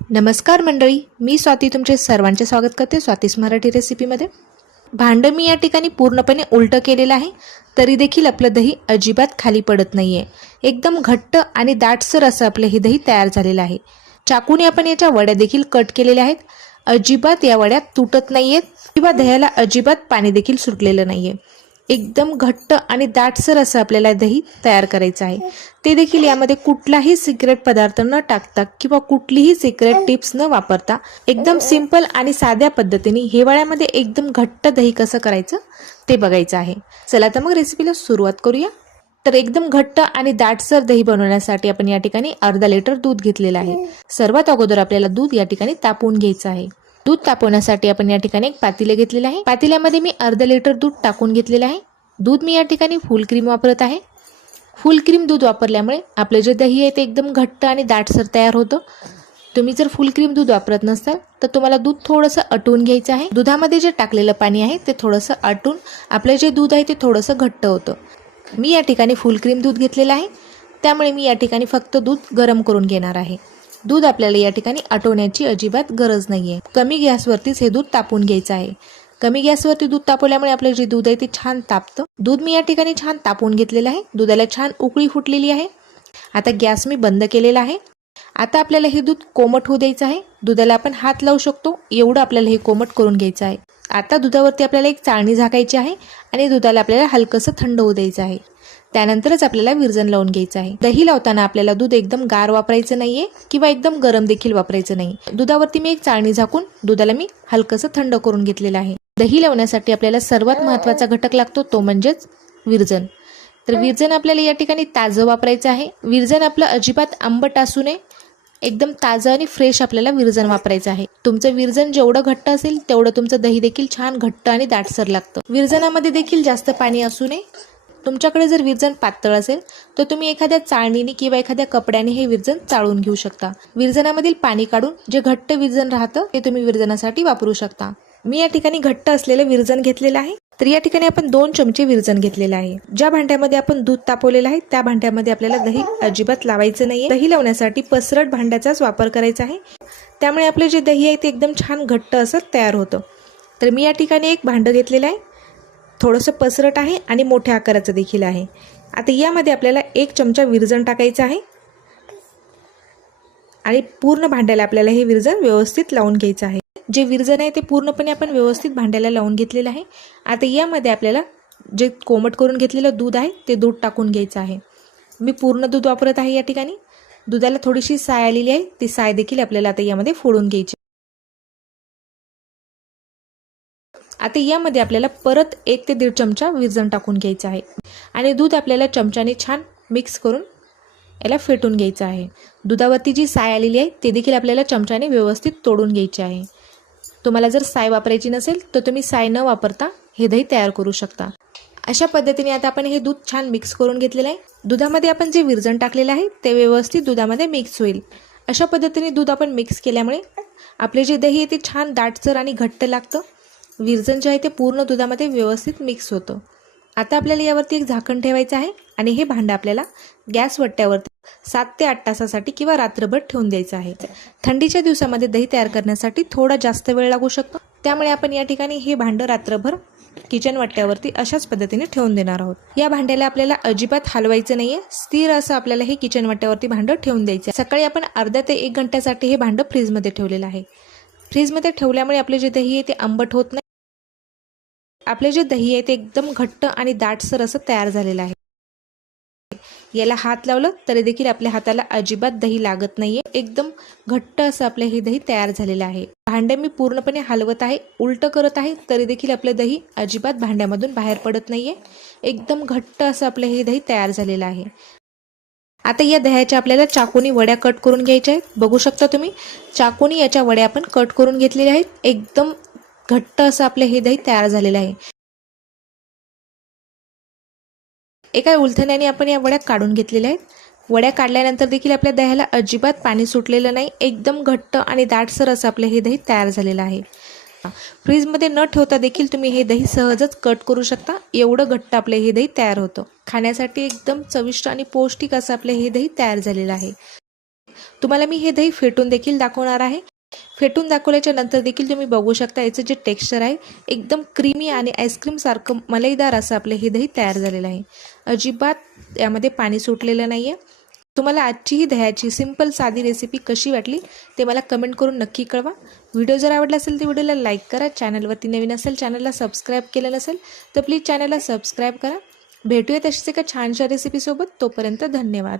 नमस्कार मंडळी मी स्वाती तुमचे सर्वांचे स्वागत करते स्वातीस मराठी रेसिपीमध्ये भांडं मी या ठिकाणी पूर्णपणे उलटं केलेलं आहे तरी देखील आपलं दही अजिबात खाली पडत नाही आहे एकदम घट्ट आणि दाटसर असं आपलं हे दही तयार झालेलं आहे. चाकूने आपण याच्या वड्या देखील कट केलेल्या आहेत. अजिबात या वड्या तुटत नाही आहेत किंवा दह्याला अजिबात पाणी देखील सुटलेलं नाही आहे एकदम घट्ट आणि दाटसर असं आपल्याला दही तयार करायचं आहे. ते देखील यामध्ये कुठलाही सिक्रेट पदार्थ न टाकता किंवा कुठलीही सिक्रेट टिप्स न वापरता एकदम सिंपल आणि साध्या पद्धतीने हिवाळ्यामध्ये एकदम घट्ट दही कसं करायचं ते बघायचं आहे. चला तर मग रेसिपीला सुरुवात करूया. तर एकदम घट्ट आणि दाटसर दही बनवण्यासाठी आपण या ठिकाणी अर्धा लिटर दूध घेतलेलं आहे. सर्वात अगोदर आपल्याला दूध या ठिकाणी तापवून घ्यायचं आहे. दूध तापवण्यासाठी आपण या ठिकाणी एक पातेले घेतलेलं आहे. पातेल्यामध्ये मी अर्धा लिटर दूध टाकून घेतलेलं आहे. दूध मी या ठिकाणी फुल क्रीम वापरत आहे. फुल क्रीम दूध वापरल्यामुळे आपलं जे दही आहे ते एकदम घट्ट आणि दाटसर तयार होतं. तुम्ही जर फुल क्रीम दूध वापरत नसाल तर तुम्हाला दूध थोडंसं अटवून घ्यायचं आहे. दुधामध्ये जे टाकलेलं पाणी आहे ते थोडंसं अटून आपलं जे दूध आहे ते थोडंसं घट्ट होतं. मी या ठिकाणी फुल क्रीम दूध घेतलेलं आहे. त्यामुळे मी या ठिकाणी फक्त दूध गरम करून घेणार आहे. दूध आपल्याला या ठिकाणी आटवण्याची अजिबात गरज नाही आहे कमी गॅसवरतीच हे दूध तापून घ्यायचं आहे. कमी गॅसवरती दूध तापवल्यामुळे आपलं जे दूध आहे ते छान तापतं. दूध मी या ठिकाणी छान तापवून घेतलेलं आहे. दुधाला छान उकळी फुटलेली आहे. आता गॅस मी बंद केलेला आहे. आता आपल्याला हे दूध कोमट होऊ द्यायचं आहे. दुधाला आपण हात लावू शकतो. एवढं आपल्याला हे कोमट करून घ्यायचं आहे. आता दुधावरती आपल्याला एक चाळणी झाकायची आहे आणि दुधाला आपल्याला हलकंसं थंड होऊ द्यायचं आहे. त्यानंतरच आपल्याला विरजन लावून घ्यायचं आहे. दही लावताना आपल्याला दूध एकदम गार वापरायचं नाहीये किंवा एकदम गरम देखील वापरायचं नाही. दुधावरती मी एक चाळणी झाकून दुधाला मी हलकंसं थंड करून घेतलेलं आहे. दही लावण्यासाठी आपल्याला सर्वात महत्त्वाचा घटक लागतो तो म्हणजेच विरजन. तर विरजन आपल्याला या ठिकाणी ताजं वापरायचं आहे. विरजन आपलं अजिबात आंबट असू नये. एकदम ताजं आणि फ्रेश आपल्याला विरजन वापरायचं आहे. तुमचं विरजन जेवढं घट्ट असेल तेवढं तुमचं दही देखील छान घट्ट आणि दाटसर लागतं. विरजनामध्ये देखील जास्त पाणी असू नये. तुमच्याकडे जर विरजण पातळ असेल तर तुम्ही एखाद्या चाळणीने किंवा एखाद्या कपड्याने हे विरजण चाळून घेऊ शकता. विरजनामधील पाणी काढून जे घट्ट विरजण राहतं ते तुम्ही विरजनासाठी वापरू शकता. मी या ठिकाणी घट्ट असलेलं विरजण घेतलेलं आहे. तर या ठिकाणी आपण दोन चमचे विरजण घेतलेलं आहे. ज्या भांड्यामध्ये आपण दूध तापवलेलं आहे त्या भांड्यामध्ये आपल्याला दही अजिबात लावायचं नाहीये. दही लावण्यासाठी पसरट भांड्याचाच वापर करायचा आहे. त्यामुळे आपले जे दही आहे ते एकदम छान घट्ट असं तयार होतं. तर मी या ठिकाणी एक भांडं घेतलेलं आहे. थोडंसं पसरट आहे आणि मोठ्या आकाराचं देखील आहे. आता यामध्ये आपल्याला एक चमचा विरजण टाकायचं आहे. आणि पूर्ण भांड्याला आपल्याला हे विरजण व्यवस्थित लावून घ्यायचं आहे. जे विरजण आहे ते पूर्णपणे आपण व्यवस्थित भांड्याला लावून घेतलेलं आहे. आता यामध्ये आपल्याला जे कोमट करून घेतलेलं दूध आहे ते दूध टाकून घ्यायचं आहे. मी पूर्ण दूध वापरत आहे या ठिकाणी. दुधाला थोडीशी साय आलेली आहे. ती साय देखील आपल्याला आता यामध्ये फोडून घ्यायची आता यामध्ये आपल्याला परत एक ते दीड चमचा विरजण टाकून घ्यायचं आहे. आणि दूध आपल्याला चमच्याने छान मिक्स करून याला फेटून घ्यायचं आहे. दुधावरती जी साय आलेली आहे ते देखील आपल्याला चमच्याने व्यवस्थित तोडून घ्यायची आहे. तुम्हाला जर साय वापरायची नसेल तर तुम्ही साय न वापरता हे दही तयार करू शकता. अशा पद्धतीने आता आपण हे दूध छान मिक्स करून घेतलेलं आहे. दुधामध्ये आपण जे विरजण टाकलेलं आहे ते व्यवस्थित दुधामध्ये मिक्स होईल. अशा पद्धतीने दूध आपण मिक्स केल्यामुळे आपले जे दही आहे ते छान दाटसर आणि घट्ट लागतं. विरजन जे आहे ते पूर्ण दुधामध्ये व्यवस्थित मिक्स होतं. आता आपल्याला यावरती एक झाकण ठेवायचं आहे आणि हे भांडं आपल्याला गॅस वट्ट्यावरती सात ते आठ तासासाठी किंवा रात्रभर ठेवून द्यायचं आहे. थंडीच्या दिवसामध्ये दही तयार करण्यासाठी थोडा जास्त वेळ लागू शकतो. त्यामुळे आपण या ठिकाणी हे भांडं रात्रभर किचन वाट्यावरती अशाच पद्धतीने ठेवून देणार आहोत. या भांड्याला आपल्याला अजिबात हलवायचं नाहीये. स्थिर असं आपल्याला हे किचन वाट्यावरती भांडं ठेवून द्यायचं सकाळी आपण अर्ध्या ते एक घंट्यासाठी हे भांडं फ्रीजमध्ये ठेवलेलं आहे. फ्रीजमध्ये ठेवल्यामुळे आपले जे दही आहे ते आंबट होत नाही. आपले जे दही आहे ते एकदम घट्ट आणि दाटसर असं तयार झालेलं आहे. याला हात लावलं तरी देखील आपल्या हाताला अजिबात दही लागत नाहीये. एकदम घट्ट असं आपलं हे दही तयार झालेलं आहे. भांडे मी पूर्णपणे हलवत आहे उलट करत आहे तरी देखील आपलं दही अजिबात भांड्यामधून बाहेर पडत नाहीये. एकदम घट्ट असं आपलं हे दही तयार झालेलं आहे. आता या दह्याच्या आपल्याला चाकूनी वड्या कट करून घ्यायच्या आहेत. बघू शकता तुम्ही चाकूनी याच्या वड्या आपण कट करून घेतलेल्या आहेत. एकदम घट्ट असं आपलं हे दही तयार झालेलं आहे. एका उलथण्याने आपण या वड्या काढून घेतलेल्या आहेत. वड्या काढल्यानंतर देखील आपल्या दह्याला अजिबात पाणी सुटलेलं नाही. एकदम घट्ट आणि दाटसर असं आपलं हे दही तयार झालेलं आहे. फ्रीजमध्ये न ठेवता देखील तुम्ही हे दही सहजच कट करू शकता. एवढं घट्ट आपलं हे दही तयार होतं. खाण्यासाठी एकदम चविष्ट आणि पौष्टिक असं आपलं हे दही तयार झालेलं आहे. तुम्हाला मी हे दही फेटून देखील दाखवणार आहे. फेटून दाखवल्याच्या नंतर देखील तुम्ही बघू शकता याचं जे टेक्स्चर आहे एकदम क्रीमी आणि आईस्क्रीमसारखं मलईदार असं आपलं हे दही तयार झालेलं आहे. अजिबात यामध्ये पाणी सुटलेलं नाही आहे तुम्हाला आजची ही दह्याची सिंपल साधी रेसिपी कशी वाटली ते मला कमेंट करून नक्की कळवा. व्हिडिओ जर आवडला असेल तर व्हिडिओला लाईक करा. चॅनलवरती नवीन असेल चॅनलला सबस्क्राईब केलं नसेल तर प्लीज चॅनलला सबस्क्राईब करा. भेटूया तशीच एका छानशा रेसिपीसोबत तोपर्यंत धन्यवाद.